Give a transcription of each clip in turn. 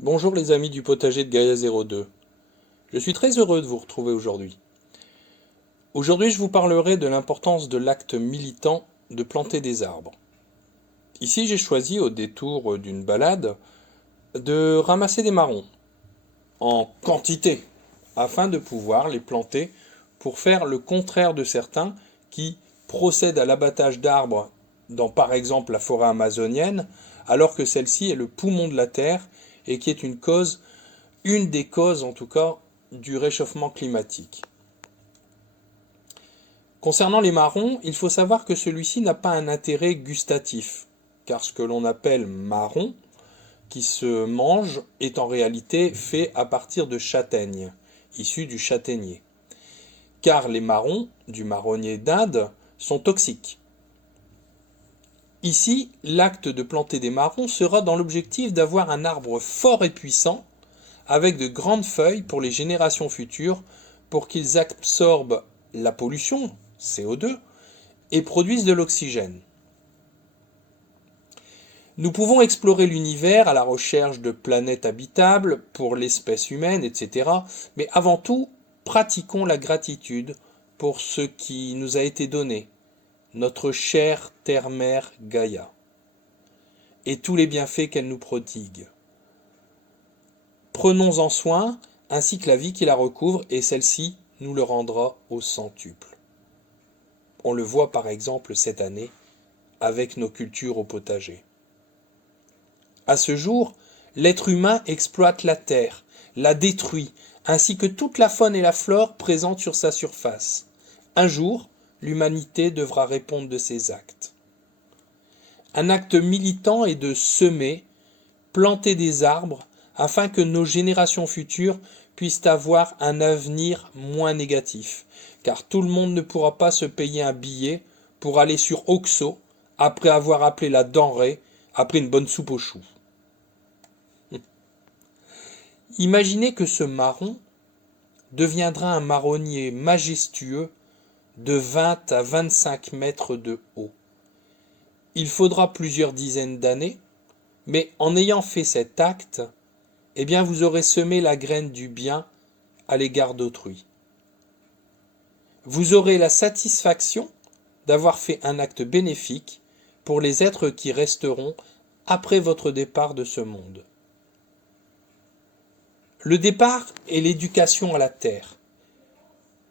Bonjour les amis du potager de Gaia 02. Je suis très heureux de vous retrouver aujourd'hui. Aujourd'hui, je vous parlerai de l'importance de l'acte militant de planter des arbres. Ici, j'ai choisi, au détour d'une balade, de ramasser des marrons, en quantité, afin de pouvoir les planter pour faire le contraire de certains qui procèdent à l'abattage d'arbres dans par exemple la forêt amazonienne, alors que celle-ci est le poumon de la Terre et qui est une des causes en tout cas, du réchauffement climatique. Concernant les marrons, il faut savoir que celui-ci n'a pas un intérêt gustatif, car ce que l'on appelle marron, qui se mange, est en réalité fait à partir de châtaignes, issues du châtaignier. Car les marrons, du marronnier d'Inde, sont toxiques. Ici, l'acte de planter des marrons sera dans l'objectif d'avoir un arbre fort et puissant, avec de grandes feuilles pour les générations futures, pour qu'ils absorbent la pollution, CO2, et produisent de l'oxygène. Nous pouvons explorer l'univers à la recherche de planètes habitables pour l'espèce humaine, etc. Mais avant tout, pratiquons la gratitude pour ce qui nous a été donné, notre chère terre-mère Gaïa, et tous les bienfaits qu'elle nous prodigue. Prenons-en soin, ainsi que la vie qui la recouvre, et celle-ci nous le rendra au centuple. On le voit par exemple cette année avec nos cultures au potager. À ce jour, l'être humain exploite la terre, la détruit, ainsi que toute la faune et la flore présentes sur sa surface. Un jour, l'humanité devra répondre de ses actes. Un acte militant est de semer, planter des arbres, afin que nos générations futures puissent avoir un avenir moins négatif, car tout le monde ne pourra pas se payer un billet pour aller sur Oxo après avoir appelé la denrée après une bonne soupe aux choux. Imaginez que ce marron deviendra un marronnier majestueux de 20 à 25 mètres de haut. Il faudra plusieurs dizaines d'années, mais en ayant fait cet acte, eh bien vous aurez semé la graine du bien à l'égard d'autrui. Vous aurez la satisfaction d'avoir fait un acte bénéfique pour les êtres qui resteront après votre départ de ce monde. Le départ est l'éducation à la terre,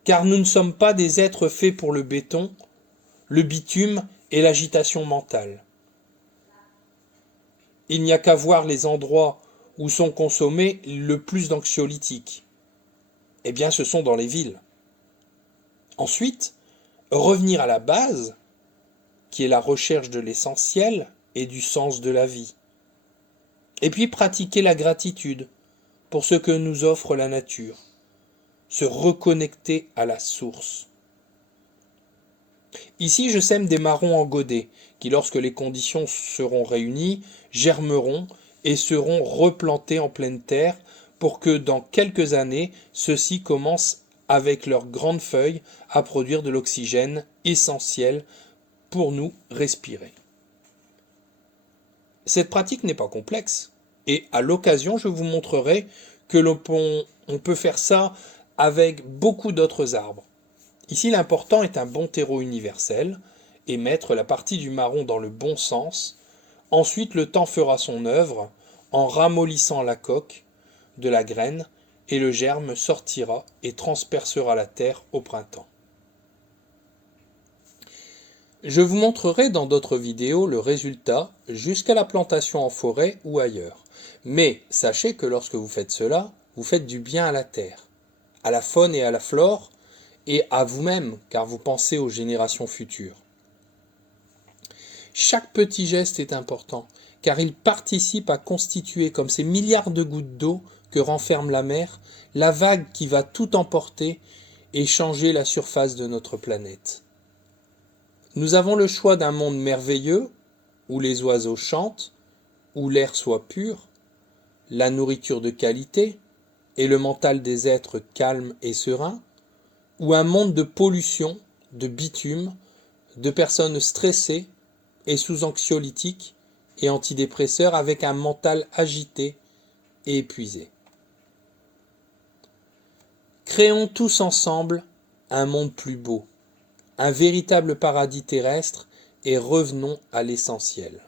car nous ne sommes pas des êtres faits pour le béton, le bitume et l'agitation mentale. Il n'y a qu'à voir les endroits où sont consommés le plus d'anxiolytiques. Eh bien, ce sont dans les villes. Ensuite, revenir à la base, qui est la recherche de l'essentiel et du sens de la vie. Et puis pratiquer la gratitude pour ce que nous offre la nature. Se reconnecter à la source. Ici, je sème des marrons en godet, qui, lorsque les conditions seront réunies, germeront et seront replantés en pleine terre, pour que dans quelques années, ceux-ci commencent, avec leurs grandes feuilles, à produire de l'oxygène essentiel pour nous respirer. Cette pratique n'est pas complexe, et à l'occasion, je vous montrerai que l'on peut faire ça avec beaucoup d'autres arbres. Ici, l'important est un bon terreau universel et mettre la partie du marron dans le bon sens. Ensuite, le temps fera son œuvre en ramollissant la coque de la graine et le germe sortira et transpercera la terre au printemps. Je vous montrerai dans d'autres vidéos le résultat jusqu'à la plantation en forêt ou ailleurs. Mais sachez que lorsque vous faites cela, vous faites du bien à la terre, à la faune et à la flore, et à vous-même, car vous pensez aux générations futures. Chaque petit geste est important, car il participe à constituer, comme ces milliards de gouttes d'eau que renferme la mer, la vague qui va tout emporter et changer la surface de notre planète. Nous avons le choix d'un monde merveilleux, où les oiseaux chantent, où l'air soit pur, la nourriture de qualité, et le mental des êtres calme et serein, ou un monde de pollution, de bitume, de personnes stressées et sous anxiolytiques et antidépresseurs avec un mental agité et épuisés. Créons tous ensemble un monde plus beau, un véritable paradis terrestre et revenons à l'essentiel.